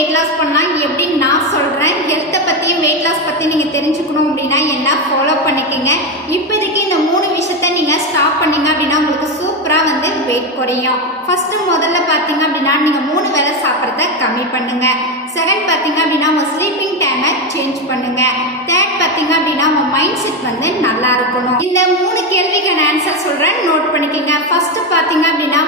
Weight loss பண்ணலாம் எப்படி நான் சொல்கிறேன் ஹெல்த்தை பற்றியும் வெயிட் லாஸ் பற்றி நீங்கள் தெரிஞ்சுக்கணும் அப்படின்னா என்ன? ஃபாலோ பண்ணிக்கோங்க. இப்போதைக்கு இந்த மூணு விஷயத்த நீங்கள் ஸ்டாப் பண்ணிங்க அப்படின்னா உங்களுக்கு சூப்பராக வந்து வெயிட் குறையும். ஃபஸ்ட்டு முதல்ல பார்த்தீங்க அப்படின்னா நீங்கள் மூணு வேளை சாப்பிட்றத கம்மி பண்ணுங்கள் செகண்ட் பார்த்தீங்க அப்படின்னா உங்கள் ஸ்லீப்பிங் டைமை சேஞ்ச் பண்ணுங்கள் தேர்ட் பார்த்தீங்க அப்படின்னா உங்கள் மைண்ட் செட் வந்து நல்லா இருக்கணும். இந்த மூணு கேள்விக்கான ஆன்சர் சொல்கிறேன் நோட் பண்ணிக்கோங்க. ஃபஸ்ட்டு பார்த்தீங்க அப்படின்னா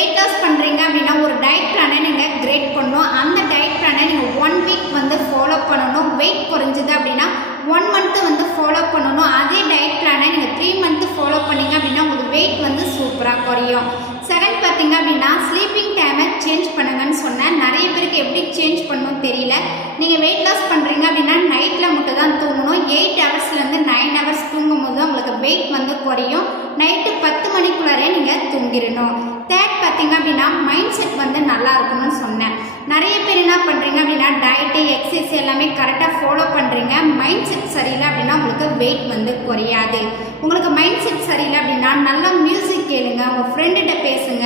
வெயிட் லாஸ் பண்ணுறீங்க அப்படின்னா ஒரு டயட் பிளானை நீங்கள் கிரேட் பண்ணணும். அந்த டயட் பிளானை நீங்கள் ஒன் வீக் வந்து ஃபாலோ பண்ணணும். வெயிட் குறைஞ்சிது அப்படின்னா ஒன் மந்த்து வந்து ஃபாலோ பண்ணணும். அதே டயட் பிளானை நீங்கள் த்ரீ மந்த்து ஃபாலோ பண்ணீங்க அப்படின்னா உங்களுக்கு வெயிட் வந்து சூப்பராக குறையும். செகண்ட் பார்த்தீங்க அப்படின்னா ஸ்லீப்பிங் டைமை சேஞ்ச் பண்ணுங்கன்னு சொன்னேன். நிறைய பேருக்கு எப்படி சேஞ்ச் பண்ணணும் தெரியல. நீங்கள் வெயிட் லாஸ் பண்ணுறீங்க அப்படின்னா நைட்டில் மட்டும் தான் தூங்கணும். எயிட் ஹவர்ஸ்லேருந்து நைன் ஹவர்ஸ் தூங்கும் போது உங்களுக்கு வெயிட் வந்து குறையும். நைட்டு பத்து மணிக்குள்ளாரே நீங்கள் தூங்கிடணும். தேர்ட் பார்த்தீங்க அப்படின்னா மைண்ட் செட் வந்து நல்லா இருக்கணும்னு சொன்னேன். நிறைய பேர் என்ன பண்ணுறீங்க அப்படின்னா டயட்டு எக்ஸசைஸ் எல்லாமே கரெக்டாக ஃபாலோ பண்ணுறீங்க மைண்ட் செட் சரியில்லை அப்படின்னா உங்களுக்கு வெயிட் வந்து குறையாது. உங்களுக்கு மைண்ட் செட் சரியில்லை அப்படின்னா நல்லா மியூசிக் கேளுங்க உங்கள் ஃப்ரெண்டுகிட்ட பேசுங்க.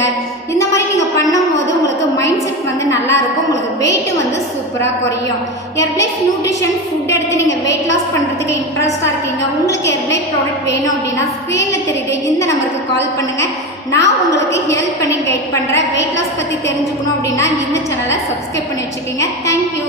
இந்த மாதிரி நீங்கள் பண்ணும்போது உங்களுக்கு மைண்ட் செட் வந்து நல்லா இருக்கும். உங்களுக்கு வெயிட்டு வந்து சூப்பராக குறையும். எர்பிளைஃப் நியூட்ரிஷன் ஃபுட் எடுத்து நீங்கள் வெயிட் லாஸ் பண்ணுறதுக்கு இன்ட்ரெஸ்ட்டாக இருக்கீங்க உங்களுக்கு எர்பிளைஃப் ப்ராடக்ட் வேணும் அப்படின்னா ஸ்க்ரீனில் தெரியுது இந்த நம்பருக்கு கால் பண்ணுங்கள் நான் உங்களுக்கு ஹெல்ப் பண்ணி கைட் பண்ணுறேன் வெயிட் லாஸ் பற்றி தெரிஞ்சுக்கணும் அப்படின்னா இந்த சேனலை சப்ஸ்கிரைப் பண்ணி வச்சுக்கோங்க. தேங்க்யூ